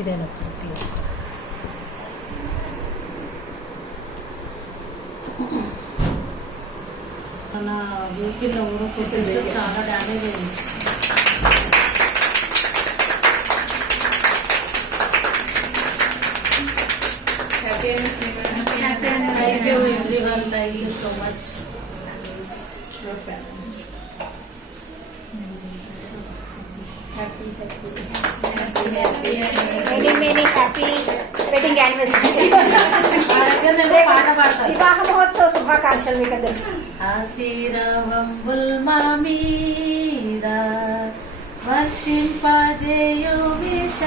ఇదేనా పూర్తిగా మన వెహికల్లో ఊరొచ్చేసి చాలా డ్యామేజ్ అయింది. Thank you everyone. Thank you so much. Happy wedding anniversary. పాట పాడతాను. వివాహ మహోత్సవ శుభాకాంక్షలు మీకు అందరికీ. ఆశీర్వంబుల్ మా మీద వర్షింపజేయు విష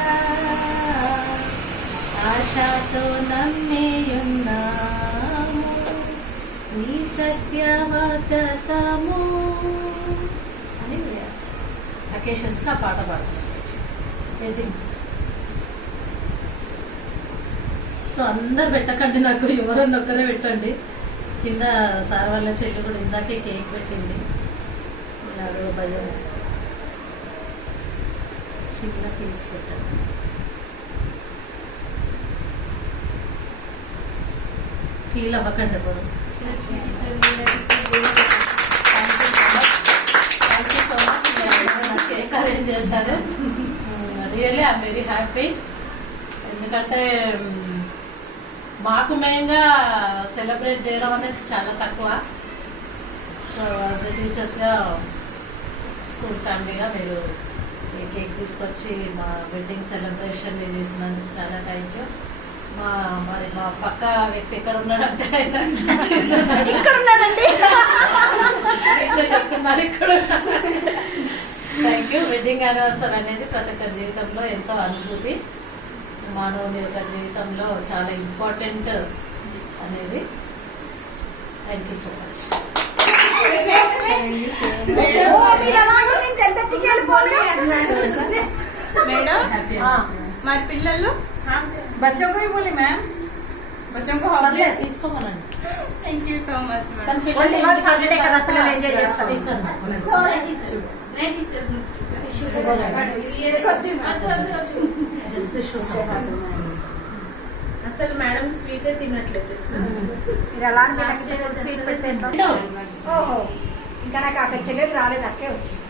ఆశతో నమ్మియున్నాము నీ సత్యవాదతము అని అకేషన్స్లో ఆ పాట పాడతాను. వెడ్డింగ్స్ సో అందరు పెట్టకండి, నాకు ఎవరన్నా ఒక్కరే పెట్టండి. కింద సార్ వాళ్ళ చెల్లి కూడా ఇందాకే కేక్ పెట్టింది. నాకు భయం, చిన్న పీస్ పెట్టండి. ఫీల్ అవ్వకండి ఎవరు. Thank you so much. Cake arrange చేశారు. Really I'm very happy. ఎందుకంటే మాకు మెయిన్గా సెలబ్రేట్ చేయడం అనేది చాలా తక్కువ. సో యాజ్ ఎ టీచర్స్గా స్కూల్ ఫ్యామిలీగా మీరు ఈ కేక్ తీసుకొచ్చి మా వెడ్డింగ్ సెలబ్రేషన్ చేసినందుకు చాలా థ్యాంక్ యూ. మరి మా పక్క వ్యక్తి ఎక్కడ ఉన్నాడంటే ఇక్కడ ఉన్నాడండి, చెప్తున్నారు ఇక్కడ. Thank you. వెడ్డింగ్ యానివర్సరీ అనేది ప్రతి ఒక్క జీవితంలో ఎంతో అనుభూతి, మానవుని యొక్క జీవితంలో చాలా ఇంపార్టెంట్ అనేది. Thank you so much. Madam हमारे पिल्लू बच्चों को ही बोले मैम, बच्चों को తీసుకోమనండి. Thank you so much Saturday కదా పిల్లలు ఎంజాయ్ చేస్తారు. అసలు మేడం స్వీట్ తినట్లేదు. స్వీట్ పెట్టే ఇంకా నాకు అక్కడ చెల్లెలు రాలేదు, అక్కే వచ్చింది.